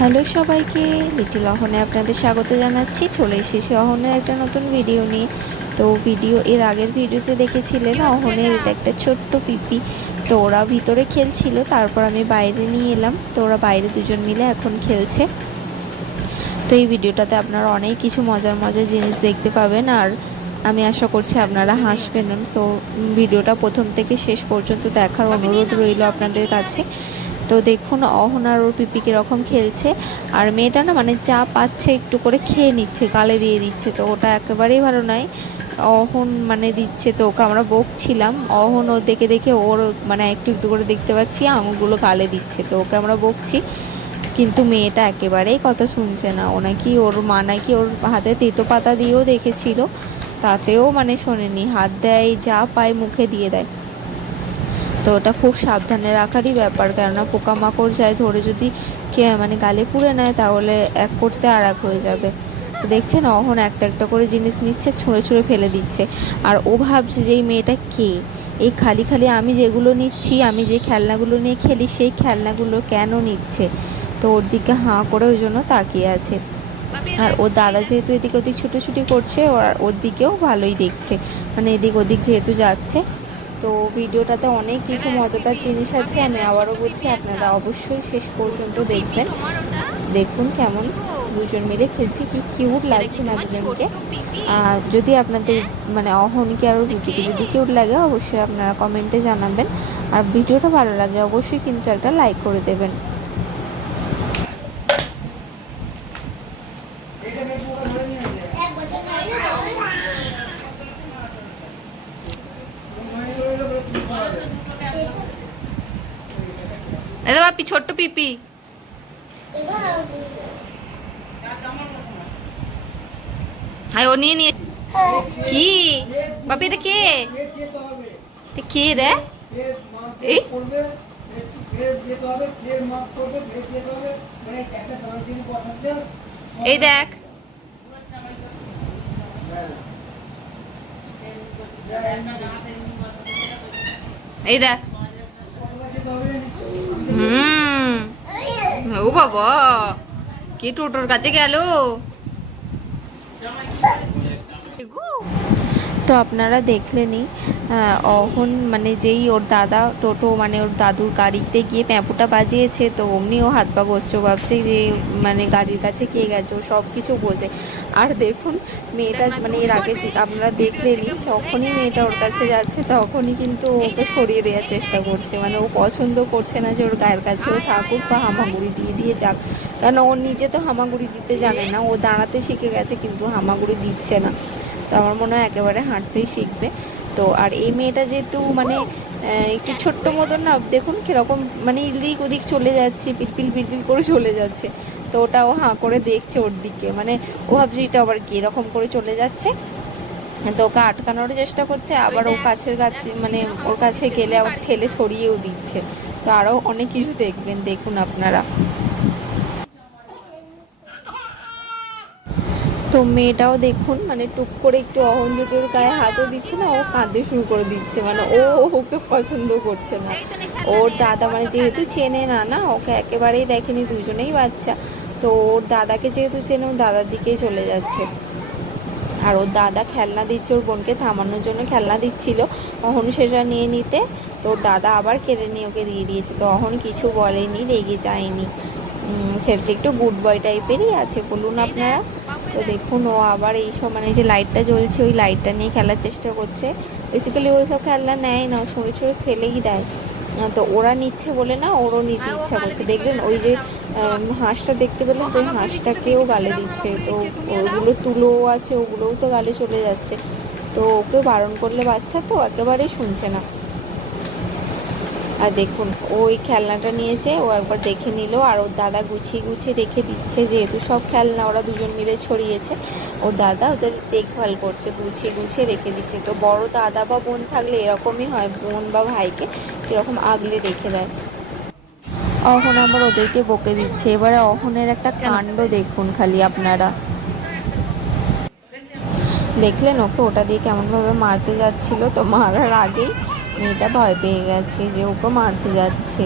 Hello সবাইকে little অহনে আপনাদের স্বাগত জানাচ্ছি। চলে এসেছি অহনের একটা নতুন ভিডিও নিয়ে। তো ভিডিও এর আগের ভিডিওতে দেখেছিলেন অহনের এটা একটা ছোট্ট পিপি। তো ওরা ভিতরে খেলছিল, তারপর আমি বাইরে নিয়ে এলাম। তো ওরা বাইরে দুজন মিলে এখন খেলছে। তো এই ভিডিওটাতে আপনারা অনেক কিছু মজার মজার জিনিস দেখতে পাবেন। আর আমি আশা করছি আপনারা হাসবেন তো ভিডিওটা প্রথম থেকে শেষ পর্যন্ত দেখার অনুরোধ রইল আপনাদের কাছে। তো দেখুন, অহন আর ওর পিপি কীরকম খেলছে। আর মেয়েটা না মানে যা পাচ্ছে, একটু করে খেয়ে নিচ্ছে, গালে দিয়ে দিচ্ছে। তো ওটা একেবারেই ভালো নয়। অহন মানে দিচ্ছে তো ওকে, আমরা বকছিলাম। অহন ও দেখে দেখে ওর মানে একটু একটু করে দেখতে পাচ্ছি, আঙুলগুলো গালে দিচ্ছে। তো ওকে আমরা বকছি, কিন্তু মেয়েটা একেবারেই কথা শুনছে না। ও নাকি ওর মা নাকি ওর হাতে তেতো পাতা দিয়েও দেখেছিল। তাতেও মানে শোনেনি। হাত দেয়, যা পায়, মুখে দিয়ে দেয়। তো ওটা খুব সাবধানে রাখারই ব্যাপার। কেননা পোকামাকড় যায়, ধরে যদি কে মানে গালে পুড়ে নেয়, তাহলে এক করতে আর এক হয়ে যাবে। দেখছেন, অহন একটা একটা করে জিনিস নিচ্ছে, ছুঁড়ে ছুঁড়ে ফেলে দিচ্ছে। আর ও ভাবছে যে এই মেয়েটা কে? এই খালি খালি আমি যেগুলো নিচ্ছি, আমি যে খেলনাগুলো নিয়ে খেলি, সেই খেলনাগুলো কেন নিচ্ছে? তো ওর দিকে হাঁ করে ওই জন্য তাকিয়ে আছে। আর ওর দাদা যেহেতু এদিক ওদিক ছুটোছুটি করছে আর ওর দিকেও ভালোই দেখছে। মানে এদিক ওদিক যেহেতু যাচ্ছে তো ভিডিওটাতে অনেক কিছু মজাদার জিনিস আছে, আমি আবারও বলছি, আপনারা অবশ্যই শেষ পর্যন্ত দেখবেন। দেখুন কেমন দুজন মিলে খেলছি, কি কিউট লাগছে না দুজনকে। যদি আপনাদের মানে অহনকে আরও রুটিকে যদি কিউট লাগে, অবশ্যই আপনারা কমেন্টে জানাবেন। আর ভিডিওটা ভালো লাগলে অবশ্যই কিন্তু একটা লাইক করে দেবেন। দাদা বাপি, ছোট্ট পিপি। হাই, ও নিয়ে নিয়ে কি? বাপি, এটা কে? এটা কে রে? এই দেখ। এই দেখ। হুম। ও বাবা কে টোটোর কাছে গেল? তো আপনারা দেখলেনই অহন মানে যেই ওর দাদা টোটো মানে ওর দাদুর গাড়িতে গিয়ে প্যাঁপুটা বাজিয়েছে, তো অমনি ও হাত পা ও ভাবছে যে মানে গাড়ির কাছে কে গেছে, ও সব কিছু বোঝে। আর দেখুন, মেয়েটা মানে এর আগে আপনারা দেখলেনই, যখনই মেয়েটা ওর কাছে যাচ্ছে, তখনই কিন্তু ওকে সরিয়ে দেওয়ার চেষ্টা করছে। মানে ও পছন্দ করছে না যে ওর গায়ের কাছেও থাকুক বা হামাগুড়ি দিয়ে দিয়ে যাক। কারণ ও নিজে তো হামাগুড়ি দিতে জানে না, ও দাঁড়াতে শিখে গেছে, কিন্তু হামাগুড়ি দিচ্ছে না। তো আমার মনে হয় একেবারে হাঁটতেই শিখবে। তো আর এই মেয়েটা যেহেতু মানে একটু ছোট্ট মতন না, দেখুন কীরকম মানে এদিক ওদিক চলে যাচ্ছে পিলপিল পিলপিল করে চলে যাচ্ছে। তো ওটা ও হাঁ করে দেখছে ওর দিকে। মানে ও ভাবছে এটা আবার কি এরকম করে চলে যাচ্ছে। তো ওকে আটকানোর চেষ্টা করছে, আবার ও কাছের কাছে মানে ওর কাছে গেলে আবার ঠেলে সরিয়েও দিচ্ছে। তো আরও অনেক কিছু দেখবেন, দেখুন আপনারা। তো মেয়েটাও দেখুন মানে টুক করে একটু অহন ওর গায়ে হাতও দিচ্ছে না, ও কাঁদতে শুরু করে দিচ্ছে। মানে ও ওকে পছন্দ করছে না। ওর দাদা মানে যেহেতু চেনে না না, ওকে একেবারেই দেখেনি, দুজনেই বাচ্চা। তো ওর দাদাকে যেহেতু চেনে, ও দাদার দিকেই চলে যাচ্ছে। আর ওর দাদা খেলনা দিচ্ছে, ওর বোনকে থামানোর জন্য খেলনা দিচ্ছিল অহন সেটা নিয়ে নিতে। তো ওর দাদা আবার কেড়ে নিয়ে ওকে দিয়ে দিয়েছে। তো অহন কিছু বলেনি, রেগে যায়নি। ছেলেটা একটু গুড বয় টাইপেরই আছে, বলুন আপনারা। তো দেখুন, ও আবার এই সব মানে যে লাইটটা জ্বলছে, ওই লাইটটা নিয়ে খেলার চেষ্টা করছে। বেসিক্যালি ওই সব খেলনা নেয় না ছুঁড়ে ছুঁড়ে ফেলেই দেয়। তো ওরা নিচ্ছে বলে না, ওরও নিতে ইচ্ছা করছে। দেখবেন ওই যে হাঁসটা দেখতে পেলেন তো, ওই হাঁসটাকেও গালে দিচ্ছে। তো ওগুলো তুলোও আছে, ওগুলোও তো গালে চলে যাচ্ছে। তো ওকে বারণ করলে বাচ্চা তো একেবারেই শুনছে না। আর দেখুন ওই খেলনাটা নিয়েছে ও একবার দেখে নিল আর ওর দাদা গুছিয়ে গুছিয়ে রেখে দিচ্ছে যেহেতু সব খেলনা ওরা দুজন মিলে ছড়িয়েছে। ওর দাদা ওদের দেখভাল করছে গুছিয়ে গুছিয়ে রেখে দিচ্ছে। তো বড় দাদা বা বোন থাকলে এরকমই হয় বোন বা ভাইকে এরকম আগলে রেখে দেয়। অহন আবার ওদেরকে বকে দিচ্ছে। এবারে অহনের একটা কাণ্ড দেখুন খালি আপনারা। দেখলেন ওকে ওটা দিয়ে কেমনভাবে মারতে যাচ্ছিল তো মারার আগেই মেয়েটা ভয় পেয়ে গেছে যে ওকে মারতে যাচ্ছে।